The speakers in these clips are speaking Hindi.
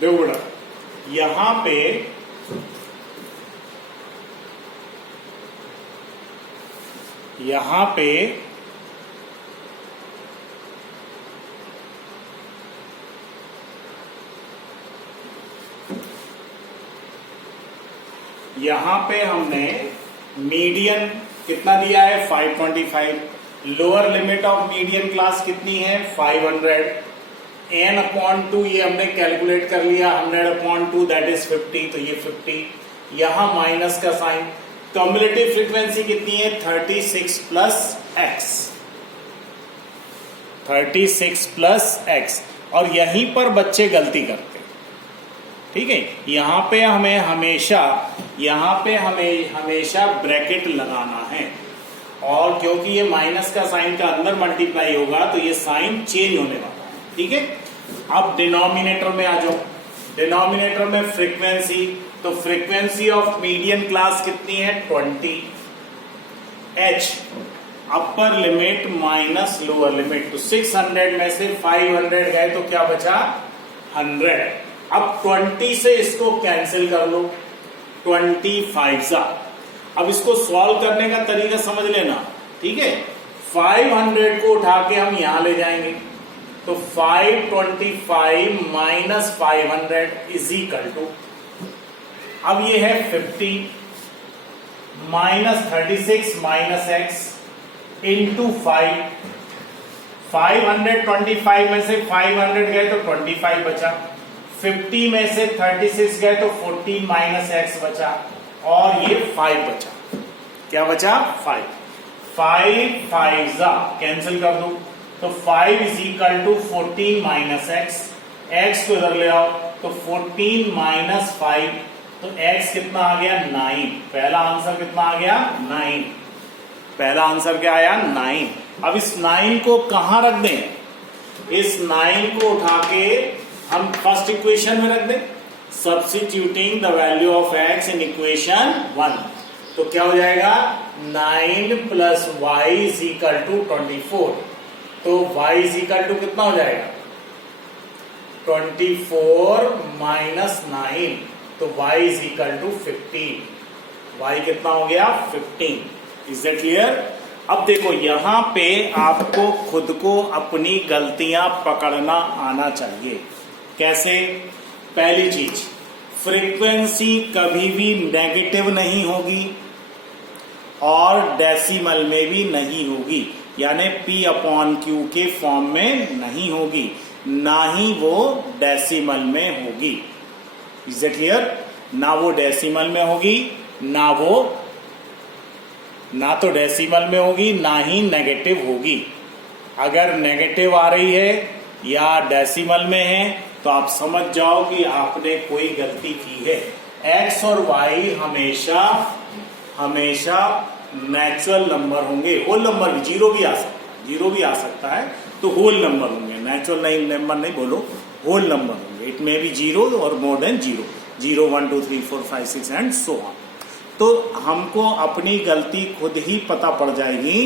देखो बेटा, यहां पे हमने मीडियन कितना दिया है 525, lower limit of median class कितनी है 500, n/2 ये हमने कैलकुलेट कर लिया 100/2 दैट इज 50, तो ये 50, यहां माइनस का साइन, क्यूमुलेटिव फ्रीक्वेंसी कितनी है 36 प्लस x, और यहीं पर बच्चे गलती करते हैं, ठीक है। यहां पे हमें हमेशा ब्रैकेट लगाना है, और क्योंकि ये माइनस का साइन का अंदर मल्टीप्लाई होगा तो ये साइन चेंज होने वाला है, ठीक है। अब डिनोमिनेटर में आ जाओ, डिनोमिनेटर में फ्रीक्वेंसी, तो फ्रीक्वेंसी ऑफ मीडियन क्लास कितनी है 20, h upper limit minus lower limit, तो 600 में से 500 गए तो क्या बचा 100। अब 20 से इसको कैंसिल कर लो, 25 सा। अब इसको सॉल्व करने का तरीका समझ लेना, ठीक है। 500 को उठा के हम यहां ले जाएंगे, तो 525 माइनस 500 इज इक्वल टू, अब ये है 50 माइनस 36 माइनस x इंटू 5, 525 में से 500 गए तो 25 बचा, 50 में से 36 गए तो 14 माइनस x बचा, और ये 5 बचा, क्या बचा 5, 5 कैंसिल कर दो, तो 5 is equal to 14 minus x को इधर ले आओ, तो 14 माइनस 5, तो x कितना आ गया 9, पहला आंसर कितना आ गया 9, पहला आंसर क्या आया 9। अब इस 9 को कहां रख दें, इस 9 को उठा के हम फर्स्ट इक्वेशन में रख दें, substituting the value of x in equation 1, तो क्या हो जाएगा 9 plus y is equal to 24, तो y इज इक्वल टू कितना हो जाएगा 24 माइनस 9, तो y is equal to 15, y कितना हो गया 15। Is that clear. अब देखो यहां पे आपको खुद को अपनी गलतियां पकड़ना आना चाहिए। कैसे, पहली चीज, फ्रीक्वेंसी कभी भी नेगेटिव नहीं होगी और डेसिमल में भी नहीं होगी, यानी p/q के फॉर्म में नहीं होगी, ना ही वो डेसिमल में होगी। इज दैट क्लियर, ना वो डेसिमल में होगी, ना तो डेसिमल में होगी, ना ही नेगेटिव होगी। अगर नेगेटिव आ रही है या डेसिमल में है तो आप समझ जाओ कि आपने कोई गलती की है। x और y हमेशा नेचुरल नंबर होंगे, होल नंबर भी, जीरो भी आ सकता है, तो होल नंबर होंगे, नेचुरल नंबर नहीं बोलो, होल नंबर होंगे। इट मे बी 0 और more than 0, 1 2 3 4 5 6 and so on. तो हमको अपनी गलती खुद ही पता पड़ जाएगी,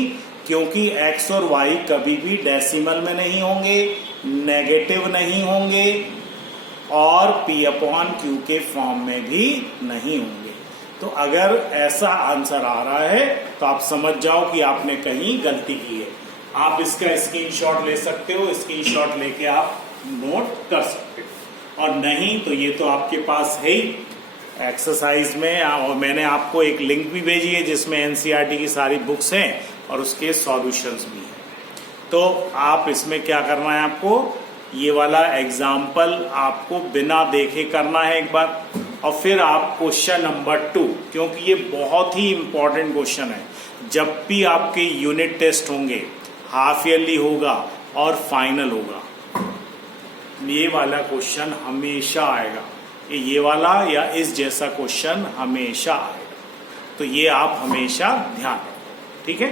क्योंकि x और y कभी भी डेसिमल में नहीं होंगे, नेगेटिव नहीं होंगे, और p/q के फॉर्म में भी नहीं होंगे। तो अगर ऐसा आंसर आ रहा है तो आप समझ जाओ कि आपने कहीं गलती की है। आप इसका स्क्रीनशॉट ले सकते हो, स्क्रीनशॉट लेके आप नोट कर सकते हो, और नहीं तो ये तो आपके पास है ही एक्सरसाइज में, और मैंने आपको एक लिंक भी भेजी है जिसमें एनसीईआरटी की सारी बुक्स हैं और उसके सॉल्यूशंस भी हैं। तो आप इसमें क्या करना है, आपको ये वाला एग्जाम्पल आपको बिना देखे करना है एक बार, और फिर आप क्वेश्चन नंबर 2, क्योंकि ये बहुत ही इंपॉर्टेंट क्वेश्चन है। जब भी आपके यूनिट टेस्ट होंगे, हाफ ईयरली होगा और फाइनल होगा, ये वाला क्वेश्चन हमेशा आएगा, ये वाला या इस जैसा क्वेश्चन हमेशा आएगा, तो ये आप हमेशा ध्यान रखो, ठीक है।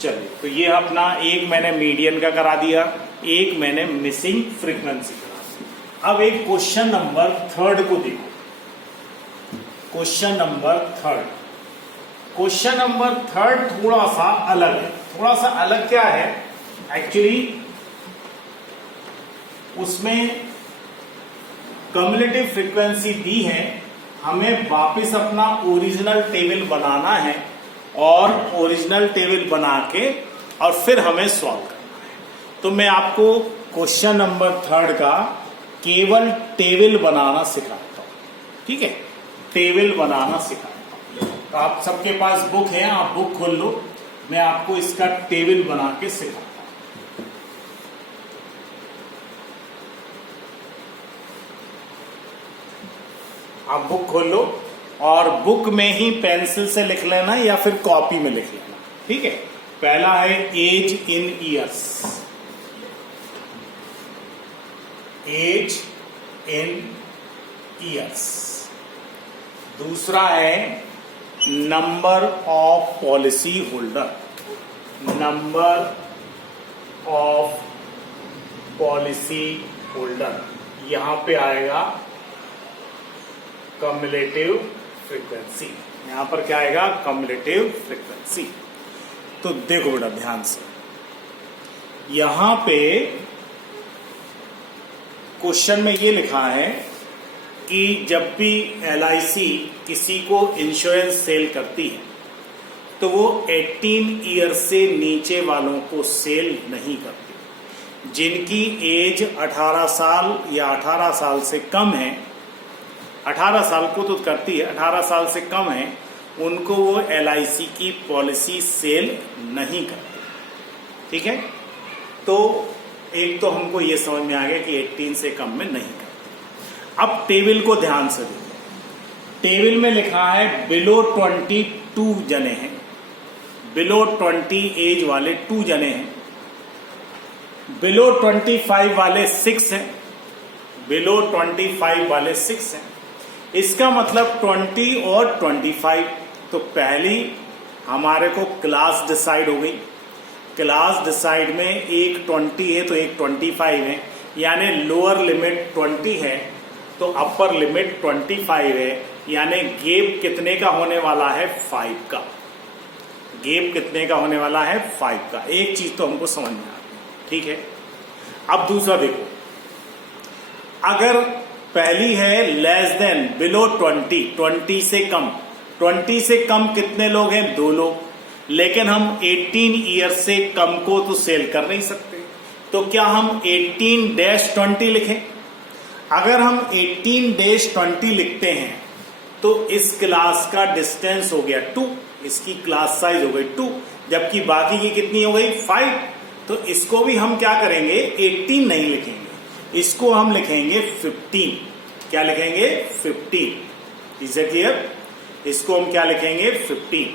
चलिए, तो ये अपना एक मैंने मीडियन का करा दिया, एक मैंने मिसिंग फ्रीक्वेंसी करा दिया। अब एक क्वेश्चन नंबर 3 को देखो, क्वेश्चन नंबर 3। क्वेश्चन नंबर 3 थोड़ा सा अलग है। थोड़ा सा अलग क्या है, एक्चुअली उसमें कम्युलेटिव फ्रीक्वेंसी दी है, हमें वापस अपना ओरिजिनल टेबल बनाना है और ओरिजिनल टेबल बना के और फिर हमें सॉल्व करना है। तो मैं आपको क्वेश्चन नंबर 3 का केवल टेबल बनाना सिखाता हूं, ठीक है, टेबल बनाना सिखाता हूं। तो आप सबके पास बुक है, आप बुक खोल लो, मैं आपको इसका टेबल बना के सिखाता हूं। आप बुक खोल लो और बुक में ही पेंसिल से लिख लेना या फिर कॉपी में लिख लेना, ठीक है। पहला है age in years, age in years. दूसरा है number of policy holder, number of policy holder, यहां पे आएगा कम्युलेटिव फ्रीक्वेंसी, यहां पर क्या आएगा, कम्युलेटिव फ्रीक्वेंसी। तो देखो बेटा ध्यान से, यहां पे क्वेश्चन में ये लिखा है कि जब भी LIC किसी को इंश्योरेंस सेल करती है तो वो 18 ईयर से नीचे वालों को सेल नहीं करती। जिनकी एज 18 साल या 18 साल से कम है, 18 साल को तो करती है, 18 साल से कम है, उनको वो LIC की पॉलिसी सेल नहीं करती, ठीक है। तो एक तो हमको ये समझ में आ गया कि 18 से कम में नहीं करती। अब टेबल को ध्यान से देखो, टेबल में लिखा है बिलो 22 जने हैं, बिलो 20 एज वाले 2 जने हैं, बिलो 25 वाले 6 हैं, बिलो 25 वाले 6 हैं। इसका मतलब 20 और 25, तो पहली हमारे को क्लास डिसाइड हो गई। क्लास डिसाइड में एक 20 है तो एक 25 है, यानी लोअर लिमिट 20 है तो अपर लिमिट 25 है, यानी गेप कितने का होने वाला है, 5 का। गेप कितने का होने वाला है, 5 का। एक चीज तो हमको समझ में आ गई, ठीक है। अब दूसरा देखो, अगर पहली है लेस देन बिलो 20 से कम, 20 से कम कितने लोग हैं, 2 लोग, लेकिन हम 18 ईयर से कम को तो सेल कर नहीं सकते, तो क्या हम 18-20 लिखें? अगर हम 18-20 लिखते हैं तो इस क्लास का डिस्टेंस हो गया 2, इसकी क्लास साइज हो गई 2, जबकि बाकी की कितनी हो गई, 5। तो इसको भी हम क्या करेंगे, 18 नहीं लिखेंगे, इसको हम लिखेंगे 15। क्या लिखेंगे, 15। Is it clear? इसको हम क्या लिखेंगे, 15।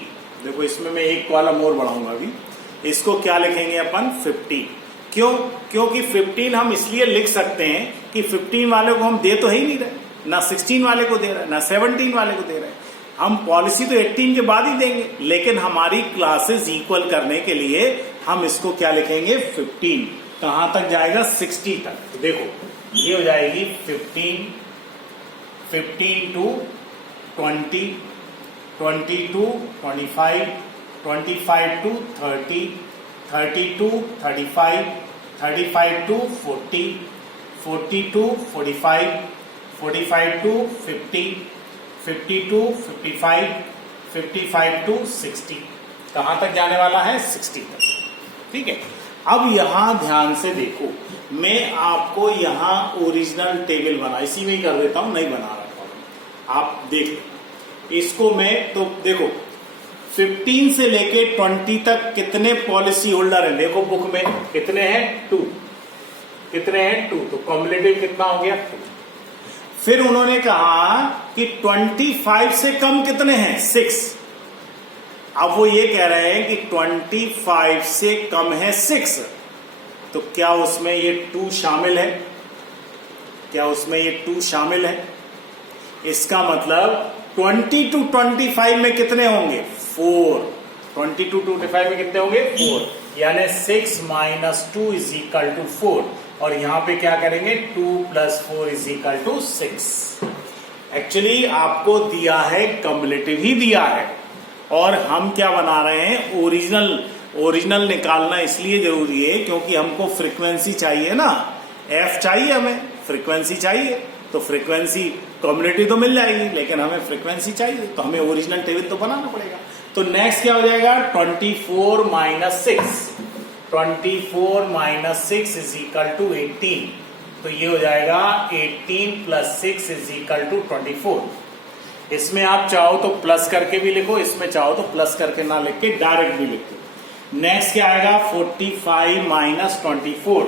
देखो इसमें मैं एक कॉलम और बढ़ाऊंगा अभी, इसको क्या लिखेंगे अपन, 15। क्यों? क्योंकि 15 हम इसलिए लिख सकते हैं कि 15 वाले को हम दे तो ही नहीं रहे, ना 16 वाले को दे रहे, ना 17 वाले को दे रहे। हम पॉलिसी तो 18 के बाद ही देंगे, लेकिन हमारी क्लासेस इक्वल करने के लिए हम इसको क्या लिखेंगे, 15। कहां तक जाएगा, 60 तक। तो देखो ये हो जाएगी 15 to 20, 20 to 25, 25 to 30, 30 to 35, 35 to 40, 40 to 45, 45 to 50, 50 to 55, 55 to 60। कहां तक जाने वाला है, 60 तक, ठीक है। अब यहां ध्यान से देखो, मैं आपको यहां ओरिजिनल टेबल बना इसी में ही कर देता हूं, नहीं बना रहा हूं, आप देख लेना इसको। मैं तो देखो 15 से लेके 20 तक कितने पॉलिसी होल्डर हैं, देखो बुक में कितने हैं, 2। कितने हैं, 2, तो कॉम्युलेटिव कितना हो गया, 2। फिर उन्होंने कहा कि 25 से कम कितने हैं, 6। अब वो ये कह रहे हैं कि 25 से कम है 6, तो क्या उसमें ये 2 शामिल है, क्या उसमें ये 2 शामिल है? इसका मतलब 20 to 25 में कितने होंगे, 4। 20 to 25 में कितने होंगे, 4, यानी 6 - 2 = 4। और यहां पे क्या करेंगे, 2 + 4 = 6। एक्चुअली आपको दिया है कम्युलेटिव ही दिया है, और हम क्या बना रहे हैं, ओरिजिनल निकालना इसलिए जरूरी है क्योंकि हमको फ्रीक्वेंसी चाहिए ना, एफ चाहिए, हमें फ्रीक्वेंसी चाहिए। तो फ्रीक्वेंसी कम्युलेटिव तो मिल जाएगी, लेकिन हमें फ्रीक्वेंसी चाहिए, तो हमें ओरिजिनल टेबल तो बनाना पड़ेगा। तो नेक्स्ट क्या हो जाएगा, 24 माइनस 6 इज इक्वल टू 18। तो ये हो जाएगा 18 प्लस 6 इज इक्वल टू 24। इसमें आप चाहो तो प्लस करके भी लिखो, इसमें चाहो तो प्लस करके ना लिख के डायरेक्ट भी लिख दो। नेक्स्ट क्या आएगा, 45 minus 24,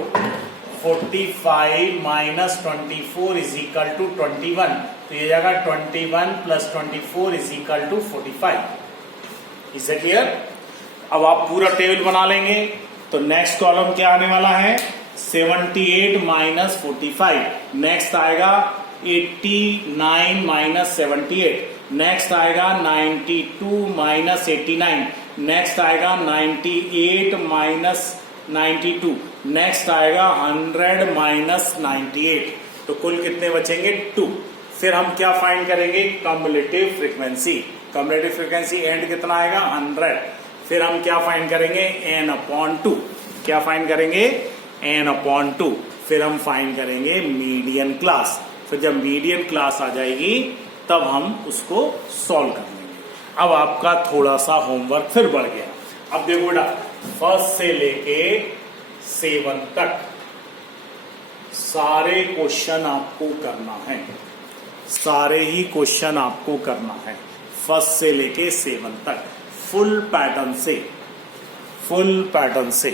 45 minus 24 is equal to 21। तो ये जाएगा 21 plus 24 is equal to 45। Is it clear? अब आप पूरा टेबल बना लेंगे। तो नेक्स्ट कॉलम क्या आने वाला है, 78 माइनस 45। नेक्स्ट आएगा 89 माइनस 78। नेक्स्ट आएगा 92 माइनस 89। नेक्स्ट आएगा 98 माइनस 92। नेक्स्ट आएगा 100 माइनस 98। तो कुल कितने बचेंगे, 2। फिर हम क्या फाइंड करेंगे, cumulative frequency. Cumulative frequency and कितना आएगा, 100। फिर हम क्या फाइंड करेंगे, n/2। क्या फाइंड करेंगे, n/2। फिर हम फाइंड करेंगे मीडियन क्लास। फिर जब मीडियन क्लास आ जाएगी तब हम उसको सॉल्व कर लेंगे। अब आपका थोड़ा सा होमवर्क फिर बढ़ गया। अब देखो बेटा, फर्स्ट से लेके 7 तक सारे क्वेश्चन आपको करना है, सारे ही क्वेश्चन आपको करना है, फर्स्ट से लेके 7 तक फुल पैटर्न से।